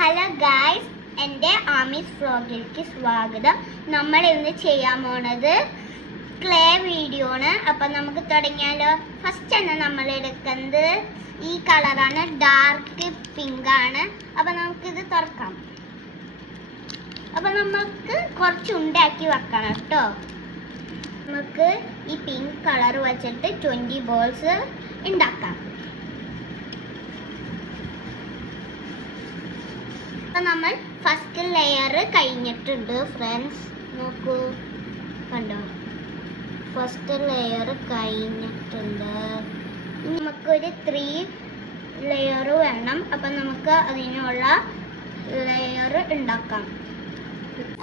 Hello guys, എൻ്റെ ആമീസ് വ്ളോഗിലേക്ക് സ്വാഗതം. നമ്മൾ ഇന്ന് ചെയ്യാൻ പോണത് ക്ലേ വീഡിയോ ആണ്. അപ്പം നമുക്ക് തുടങ്ങിയാലോ. ഫസ്റ്റ് തന്നെ നമ്മൾ എടുക്കുന്നത് ഈ കളറാണ്, ഡാർക്ക് പിങ്ക് ആണ്. അപ്പം നമുക്കിത് തുറക്കാം. അപ്പം നമുക്ക് കുറച്ച് ഉണ്ടാക്കി വെക്കണം കേട്ടോ. നമുക്ക് ഈ പിങ്ക് കളർ വെച്ചിട്ട് 20 ബോൾസ് ഉണ്ടാക്കാം. അപ്പം നമ്മൾ ഫസ്റ്റ് ലെയർ കഴിഞ്ഞിട്ടുണ്ട് ഫ്രണ്ട്സ്. നോക്കൂ, കണ്ടോ, ഫസ്റ്റ് ലെയർ കഴിഞ്ഞിട്ടുണ്ട്. ഇനി നമുക്കൊരു 3 ലെയർ വേണം. അപ്പം നമുക്ക് അതിനുള്ള ലെയർ ഉണ്ടാക്കാം.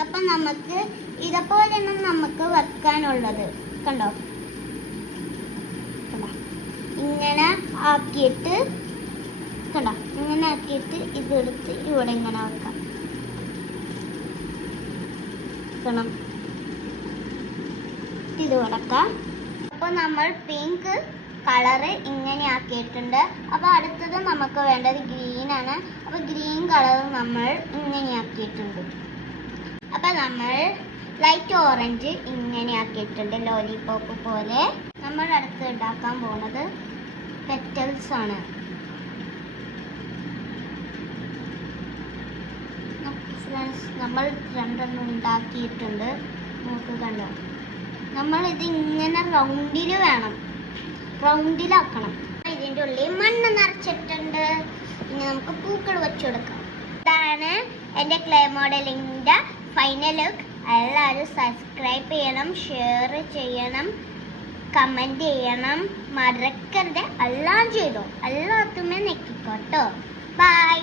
അപ്പം നമുക്ക് ഇതുപോലെയാണ് നമുക്ക് വെക്കാനുള്ളത്. കണ്ടോ, ഇങ്ങനെ ആക്കിയിട്ട്, കണ്ടോ, ഇങ്ങനെ ആക്കിയിട്ട് ഇതെടുത്ത് ഇവിടെ ഇങ്ങനെ വെക്കാം. കണം ഇത് കൊടുക്കാം. അപ്പോൾ നമ്മൾ പിങ്ക് കളറ് ഇങ്ങനെ ആക്കിയിട്ടുണ്ട്. അപ്പോൾ അടുത്തത് നമുക്ക് വേണ്ടത് ഗ്രീൻ ആണ്. അപ്പോൾ ഗ്രീൻ കളർ നമ്മൾ ഇങ്ങനെ ആക്കിയിട്ടുണ്ട്. അപ്പോൾ നമ്മൾ ലൈറ്റ് ഓറഞ്ച് ഇങ്ങനെ ആക്കിയിട്ടുണ്ട്, ലോലിപോപ്പ് പോലെ. നമ്മൾ അടുത്ത് ഉണ്ടാക്കാൻ പോകുന്നത് പെറ്റൽസ് ആണ്. ഫ്രണ്ട്സ്, നമ്മൾ 2 ഉണ്ടാക്കിയിട്ടുണ്ട്. നമുക്ക് കണ്ടോ, നമ്മൾ ഇത് ഇങ്ങനെ റൗണ്ടിൽ വേണം, റൗണ്ടിലാക്കണം. ഇതിൻ്റെ ഉള്ളിൽ മണ്ണ് നിറച്ചിട്ടുണ്ട്. ഇനി നമുക്ക് പൂക്കൾ വെച്ചുകൊടുക്കാം. ഇതാണ് എൻ്റെ ക്ലേ മോഡലിൻ്റെ ഫൈനൽ ലുക്ക്. എല്ലാവരും സബ്സ്ക്രൈബ് ചെയ്യണം, ഷെയർ ചെയ്യണം, കമൻറ്റ് ചെയ്യണം, മറക്കരുത്. എല്ലാം ചെയ്തോ, എല്ലാത്തുമേ നെക്കിക്കോട്ടോ. ബൈ.